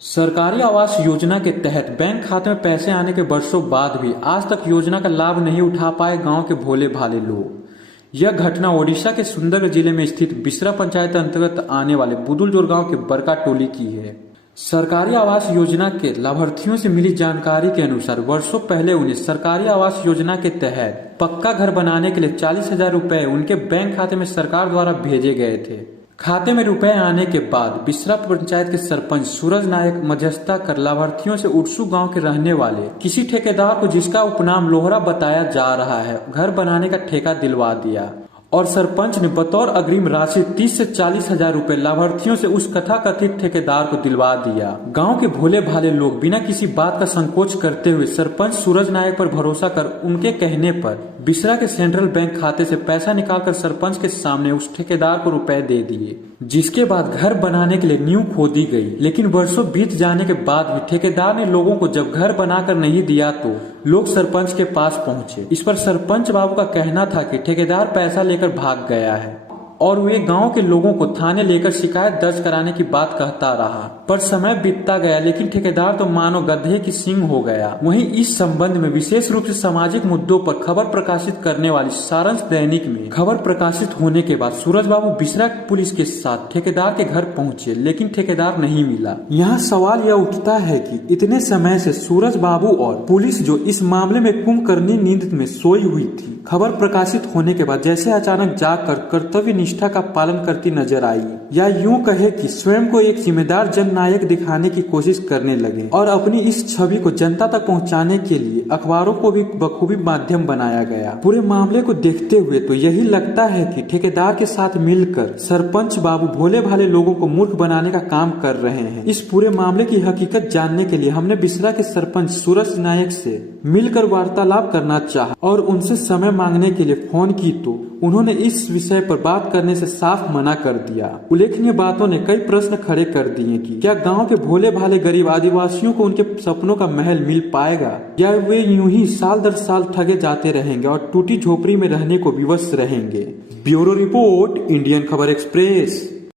सरकारी आवास योजना के तहत बैंक खाते में पैसे आने के वर्षों बाद भी आज तक योजना का लाभ नहीं उठा पाए गांव के भोले भाले लोग। यह घटना ओडिशा के सुंदरगढ़ जिले में स्थित बिसरा पंचायत अंतर्गत आने वाले बुदुलजोर गांव के बरका टोली की है। सरकारी आवास योजना के लाभार्थियों से मिली जानकारी के अनुसार वर्षों पहले उन्हें सरकारी आवास योजना के तहत पक्का घर बनाने के लिए 40,000 रुपए उनके बैंक खाते में सरकार द्वारा भेजे गए थे। खाते में रुपए आने के बाद बिसरा पंचायत के सरपंच सूरज नायक मध्यस्थता कर लाभार्थियों से उड़सू गांव के रहने वाले किसी ठेकेदार को, जिसका उपनाम लोहरा बताया जा रहा है, घर बनाने का ठेका दिलवा दिया और सरपंच ने बतौर अग्रिम राशि 30 से 40,000 रुपए लाभार्थियों से उस कथाकथित ठेकेदार को दिलवा दिया। गांव के भोले भाले लोग बिना किसी बात का संकोच करते हुए सरपंच सूरज नायक पर भरोसा कर उनके कहने पर बिसरा के सेंट्रल बैंक खाते से पैसा निकालकर सरपंच के सामने उस ठेकेदार को रुपए दे दिए, जिसके बाद घर बनाने के लिए नींव खोदी गई। लेकिन वर्षों बीत जाने के बाद भी ठेकेदार ने लोगों को जब घर बनाकर नहीं दिया तो लोग सरपंच के पास पहुंचे। इस पर सरपंच बाबू का कहना था कि ठेकेदार पैसा लेकर भाग गया है और वे गांव के लोगों को थाने लेकर शिकायत दर्ज कराने की बात कहता रहा। पर समय बीतता गया लेकिन ठेकेदार तो मानो गधे की सींग हो गया। वहीं इस संबंध में विशेष रूप से सामाजिक मुद्दों पर खबर प्रकाशित करने वाली सारांश दैनिक में खबर प्रकाशित होने के बाद सूरज बाबू बिसरा पुलिस के साथ ठेकेदार के घर पहुंचे, लेकिन ठेकेदार नहीं मिला। यहाँ सवाल यह उठता है कि इतने समय से सूरज बाबू और पुलिस जो इस मामले में कुंभकर्णी नींद में सोई हुई थी, खबर प्रकाशित होने के बाद जैसे अचानक जागकर कर्तव्य निष्ठा का पालन करती नजर आई, या यूं कहे कि स्वयं को एक जिम्मेदार जननायक दिखाने की कोशिश करने लगे और अपनी इस छवि को जनता तक पहुंचाने के लिए अखबारों को भी बखूबी माध्यम बनाया गया। पूरे मामले को देखते हुए तो यही लगता है कि ठेकेदार के साथ मिलकर सरपंच बाबू भोले भाले लोगों को मूर्ख बनाने का काम कर रहे हैं। इस पूरे मामले की हकीकत जानने के लिए हमने बिसरा के सरपंच सूरज नायक से मिलकर वार्तालाप करना चाहा और उनसे समय मांगने के लिए फोन की तो उन्होंने इस विषय पर बात करने से साफ मना कर दिया। उल्लेखनीय बातों ने कई प्रश्न खड़े कर दिए कि क्या गांव के भोले भाले गरीब आदिवासियों को उनके सपनों का महल मिल पाएगा, या वे यूं ही साल दर साल ठगे जाते रहेंगे और टूटी झोपड़ी में रहने को विवश रहेंगे। ब्यूरो रिपोर्ट, इंडियन खबर एक्सप्रेस।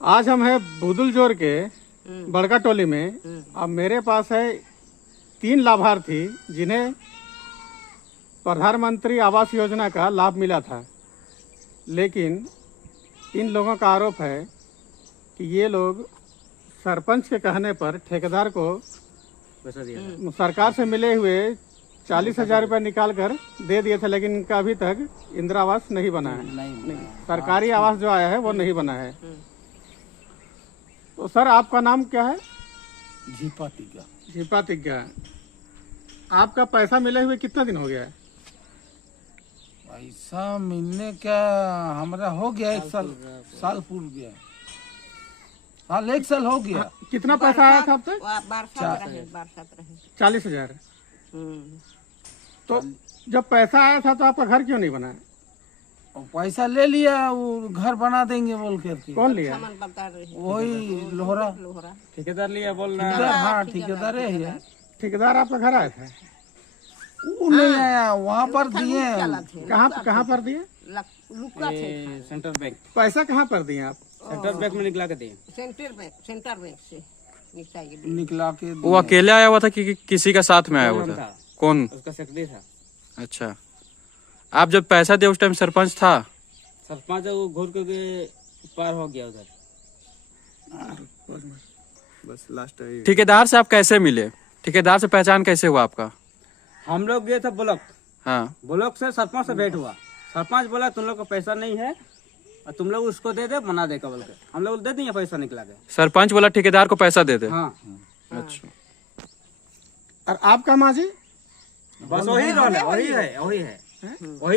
आज हम है बुदुलजोर के बड़का टोली में। अब मेरे पास है 3 लाभार्थी जिन्हें प्रधानमंत्री आवास योजना का लाभ मिला था, लेकिन इन लोगों का आरोप है कि ये लोग सरपंच के कहने पर ठेकेदार को पैसा दिया, सरकार से मिले हुए 40,000 रुपये निकाल कर दे दिए थे, लेकिन इनका अभी तक इंदिरा आवास नहीं बना है। नहीं। सरकारी आवास जो आया है वो नहीं बना है। तो सर, आपका नाम क्या है? झीपा तिग्गा। आपका पैसा मिले हुए कितना दिन हो गया है? पैसा मिलने का हमारा हो गया 1 साल पूर गया। हाँ, 1 साल हो गया। कितना पैसा आया था अब तक? 40,000। तो जब पैसा आया था तो आपका घर क्यों नहीं बना? पैसा ले लिया, वो घर बना देंगे बोल करके। कौन लिया? वही लोहरा ठेकेदार लिया बोल रहा है। हाँ, ठेकेदार है। ठेकेदार आपका घर आया था? वो नहीं आया, वहाँ पर दिए। कहाँ पर दिए? Central bank. पैसा कहाँ पर दिए आप? सेंट्रल बैंक में निकला के दिए। सेंट्रल बैंक से निकला के। वो अकेले आया हुआ था कि किसी का साथ में आया हुआ था? कौन? उसका सेक्रेटरी था। अच्छा, आप जब पैसा दिए उस टाइम सरपंच था? सरपंच वो घूर के पार हो गया उधर। बस लास्ट। ठेकेदार से आप कैसे मिले? ठेकेदार से पहचान कैसे हुआ आपका? हम लोग गए थे ब्लॉक। हाँ, ब्लॉक से सरपंच से भेंट हुआ। सरपंच बोला तुम लोग को पैसा नहीं है और तुम लोग उसको दे दे, बना दे बोल के। हम लोग दे दिए पैसा निकला के। सरपंच बोला ठेकेदार को पैसा दे दे। हाँ। अच्छा, और आपका माँ जी? बस वही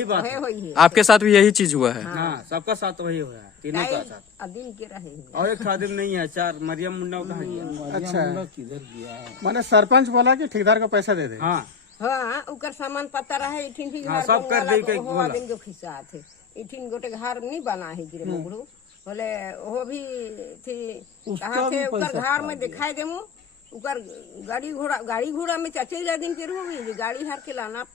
बात है। आपके साथ भी यही चीज हुआ है? हाँ, सबका साथ वही हुआ है, तीनों का साथ। अदीन के रहे और एक खादिम नहीं है, 4 मरियम मुंडा का है। अच्छा, किधर गया? मैंने सरपंच बोला कि ठेकेदार को पैसा दे दे। हाँ, हाँ, उकर सामान पता रहे। इठिन भी हाँ, घर सब कर दी के बोला। दिन के खिस्सा थे। इठिन गोटे घर नहीं बना है गिरे मुगड़ू बोले वो भी थी। कहाँ थे उकर घर में दिखाई देमु। उकर गाड़ी घोड़ा में चचे दिन के रू गाड़ी हार के लाना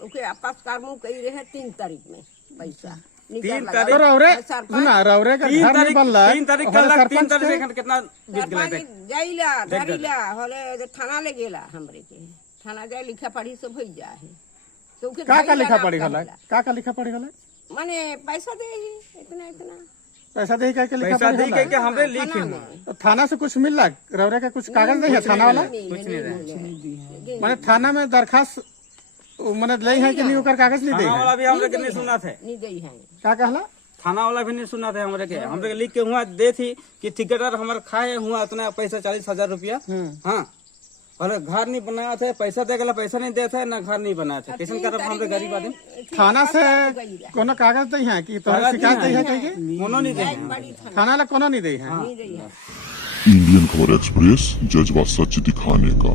उके आपस कारमू कही रहे 3 तारीख में पैसा तीन लगा। तारीख तो रौरे सरपंच सुना रौरे का तीन घर नहीं तारीख बनला 3 तारीख हमारे कल 3 सरपंच तारीख के देखन कितना बीत गया सरपंच जाइला धरिला होले थाना ले गेला हमरे के थाना जाए लिखा पढ़ी से भई जा है तो के का लिखा पड़ी होला का लिखा पड़ी होला माने पैसा दे इतना इतना पैसा दे के लिखा पैसा पड़ी दी होला के हमरे लिखे थाना हैं में तो थाना से कुछ मिल रहा रौरे का कुछ कागज नहीं है थाना वाला कुछ नहीं रहे माने थाना में दरखास्त मैंने ले है कि नहीं ओकर कागज नहीं दे थाना वाला भी हमरे के नहीं सुना थे नहीं दई है का कहला थाना वाला भी नहीं सुना थे हमरे के हमरे के लिख के हुआ दे थी कि ठेकेदार हमारे खाए हुआ उतना पैसा 40,000 रुपया हाँ और घर नहीं बनाया थे पैसा दे गला पैसा नहीं दे थे ना घर नहीं बनाया थे कैसे कर हमरे गरीब आदमी थाना से कोनो कागज नहीं है कि तोहर शिकायत नहीं है कहीं के कोनो नहीं दे थाना ला कोनो नहीं दे है नहीं दई है इंडियन खबर एक्सप्रेस, जज्बा सच दिखाने का।